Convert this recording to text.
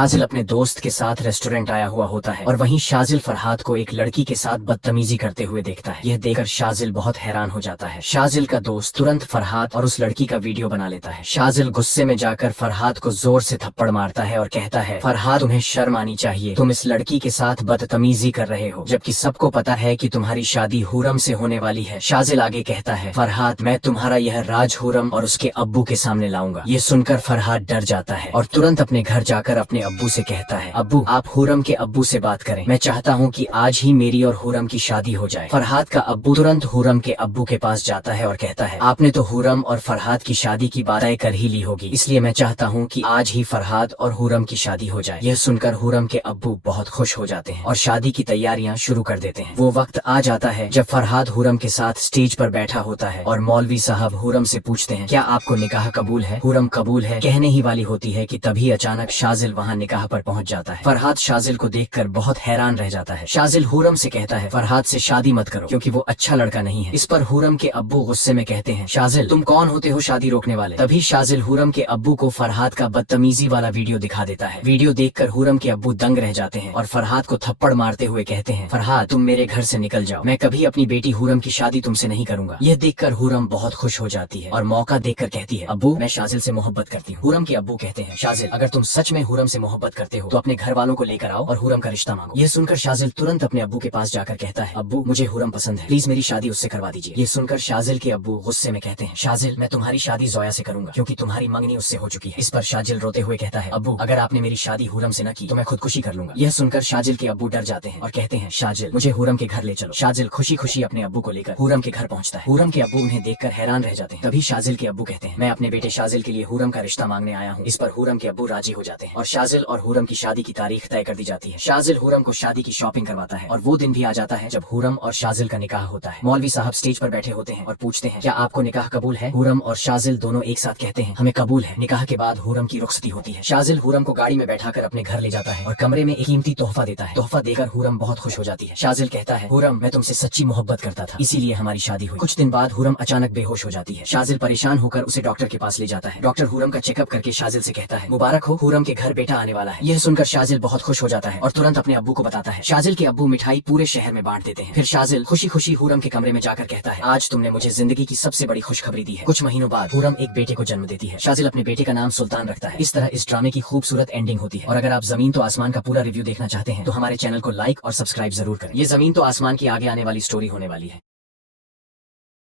शाजिल अपने दोस्त के साथ रेस्टोरेंट आया हुआ होता है और वहीं शाजिल फरहाद को एक लड़की के साथ बदतमीजी करते हुए देखता है। यह देखकर शाजिल बहुत हैरान हो जाता है। शाजिल का दोस्त तुरंत फरहाद और उस लड़की का वीडियो बना लेता है। शाजिल गुस्से में जाकर फरहाद को जोर से थप्पड़ मारता है और कहता है, फरहाद तुम्हें शर्म आनी चाहिए, तुम इस लड़की के साथ बदतमीजी कर रहे हो जबकि सबको पता है कि तुम्हारी शादी हुरम से होने वाली है। शाजिल आगे कहता है, फरहाद मैं तुम्हारा यह राज हुरम और उसके अब्बू के सामने लाऊंगा। ये सुनकर फरहाद डर जाता है और तुरंत अपने घर जाकर अपने अब्बू से कहता है, अब्बू आप हुरम के अब्बू से बात करें, मैं चाहता हूँ कि आज ही मेरी और हुरम की शादी हो जाए। फरहाद का अब्बू तुरंत हुरम के अब्बू के पास जाता है और कहता है, आपने तो हुरम और फरहाद की शादी की बात तय कर ही ली होगी, इसलिए मैं चाहता हूँ कि आज ही फरहाद और हुरम की शादी हो जाए। यह सुनकर हुरम के अब्बू बहुत खुश हो जाते हैं और शादी की तैयारियां शुरू कर देते हैं। वो वक्त आ जाता है जब फरहाद हुरम के साथ स्टेज पर बैठा होता है और मौलवी साहब हुरम से पूछते हैं, क्या आपको निकाह कबूल है? हुरम कबूल है कहने ही वाली होती है कि तभी अचानक शाजिल वहाँ निकाह पर पहुँच जाता है। फरहाद शाजिल को देखकर बहुत हैरान रह जाता है। शाजिल हुरम से कहता है, फरहाद से शादी मत करो क्योंकि वो अच्छा लड़का नहीं है। इस पर हुरम के अब्बू गुस्से में कहते हैं, शाजिल तुम कौन होते हो शादी रोकने वाले? तभी शाजिल हुरम के अब्बू को फरहाद का बदतमीजी वाला वीडियो दिखा देता है। वीडियो देखकर हुरम के अब्बू दंग रह जाते हैं और फरहाद को थप्पड़ मारते हुए कहते हैं, फरहाद तुम मेरे घर से निकल जाओ, मैं कभी अपनी बेटी हुरम की शादी तुमसे नहीं करूंगा। यह देखकर हुरम बहुत खुश हो जाती है और मौका देखकर कहती है, अब्बू मैं शाजिल से मोहब्बत करती हूँ। हुरम के अब्बू कहते हैं, शाजिल अगर तुम सच में हुरम से मोहब्बत करते हो तो अपने घर वालों को लेकर आओ और हुरम का रिश्ता मांगो। यह सुनकर शाजिल तुरंत अपने अब्बू के पास जाकर कहता है, अब्बू मुझे हुरम पसंद है, प्लीज मेरी शादी उससे करवा दीजिए। ये सुनकर शाजिल के अब्बू गुस्से में कहते हैं, शाजिल मैं तुम्हारी शादी जोया से करूंगा क्योंकि तुम्हारी मंगनी उससे हो चुकी है। इस पर शाजिल रोते हुए कहता है, अब्बू अगर आपने मेरी शादी हुरम से न की तो मैं खुदकुशी कर लूंगा। यह सुनकर शाजिल के अब्बू डर जाते हैं और कहते हैं, शाजिल मुझे हुरम के घर ले चलो। शाजिल खुशी खुशी अपने अब्बू को लेकर हुरम के घर पहुंचता है। हुरम के अब्बू उन्हें देखकर हैरान रह जाते हैं। तभी शाजिल के अब्बू कहते हैं, मैं अपने बेटे शाजिल के लिए हुरम का रिश्ता मांगने आया हूँ। इस पर हुरम के अब्बू राजी हो जाते हैं और शाजिल और हुरम की शादी की तारीख तय कर दी जाती है। शाजिल हुरम को शादी की शॉपिंग करवाता है और वो दिन भी आ जाता है जब हुरम और शाजिल का निकाह होता है। मौलवी साहब स्टेज पर बैठे होते हैं और पूछते हैं, क्या आपको निकाह कबूल है? हुरम और शाजिल दोनों एक साथ कहते हैं, हमें कबूल है। निकाह के बाद हुरम की रुखसती होती है। शाजिल हुरम को गाड़ी में बैठाकर अपने घर ले जाता है और कमरे में एक कीमती तोहफा देता है। तोहफा देकर हुरम बहुत खुश हो जाती है। शाजिल कहता है, हुरम मैं तुमसे सच्ची मोहब्बत करता था, इसीलिए हमारी शादी हुई। कुछ दिन बाद हुरम अचानक बेहोश हो जाती है। शाजिल परेशान होकर उसे डॉक्टर के पास ले जाता है। डॉक्टर हुरम का चेकअप करके शाजिल से कहता है, मुबारक हो, हुरम के घर बेटा आने वाला है। यह सुनकर शाजिल बहुत खुश हो जाता है और तुरंत अपने अब्बू को बताता है। शाजिल के अब्बू मिठाई पूरे शहर में बांट देते हैं। फिर शाजिल खुशी खुशी हुरम के कमरे में जाकर कहता है, आज तुमने मुझे जिंदगी की सबसे बड़ी खुशखबरी दी है। कुछ महीनों बाद हुरम एक बेटे को जन्म देती है। शाजिल अपने बेटे का नाम सुल्तान रखता है। इस तरह इस ड्रामे की खूबसूरत एंडिंग होती है। और अगर आप जमीन तो आसमान का पूरा रिव्यू देखना चाहते हैं तो हमारे चैनल को लाइक और सब्सक्राइब जरूर करें। ये जमीन तो आसमान की आगे आने वाली स्टोरी होने वाली है।